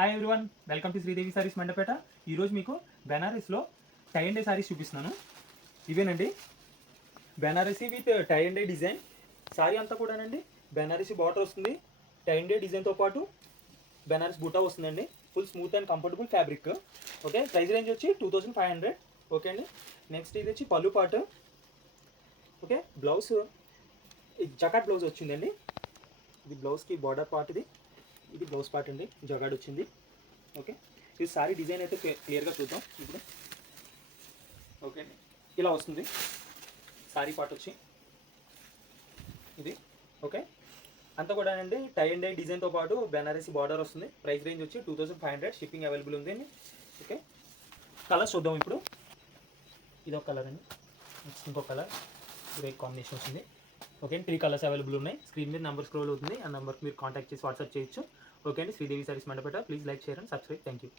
Hi everyone, welcome to Sridevi sarees Mandapeta. ఈరోజు మీకు బెనారస్లో టై అండ్ డై సారీస్ చూపిస్తున్నాను. ఇవేనండి Banarasi with tie and dye design. Sari అంతా కూడానండి బెనారసీ బార్డర్ వస్తుంది. టై అండ్ డై డిజైన్తో పాటు బెనారస్ బూటా వస్తుందండి. Full smooth and comfortable fabric. Okay, price range వచ్చి 2500. ఓకే అండి. నెక్స్ట్ ఇది వచ్చి పళ్ళు పార్ట్. ఓకే, బ్లౌజ్ జకాట్ బ్లౌజ్ వచ్చిందండి. ఇది బ్లౌజ్కి బార్డర్ పార్ట్, ఇది బ్లౌజ్ పార్ట్ అండి, జగాడ్ వచ్చింది. ఓకే, ఇది సారీ డిజైన్ అయితే క్లియర్గా చూద్దాం ఇప్పుడు. ఓకే అండి, ఇలా వస్తుంది సారీ పార్ట్ వచ్చి ఇది. ఓకే, అంతా కూడా అండి టై అండ్ డై డిజైన్తో పాటు బెనారసీ బార్డర్ వస్తుంది. ప్రైస్ రేంజ్ వచ్చి 2500. షిప్పింగ్ అవైలబుల్ ఉంది అండి. ఓకే, కలర్స్ చూద్దాం ఇప్పుడు. ఇదొక కలర్ అండి, నెక్స్ట్ ఇంకో కలర్, గ్రే కాంబినేషన్ వచ్చింది. ఓకే, 3 కలర్స్ అవైలబుల్ ఉన్నాయి. స్క్రీన్ మీద నెంబర్ స్క్రోల్ అవుతుంది. ఆ నెంబర్కి మీరు కాంటాక్ట్ చేసి వాట్సాప్ చేయొచ్చు. ఓకే అండి. Sridevi sarees Mandapeta. Please like, share and subscribe. Thank you.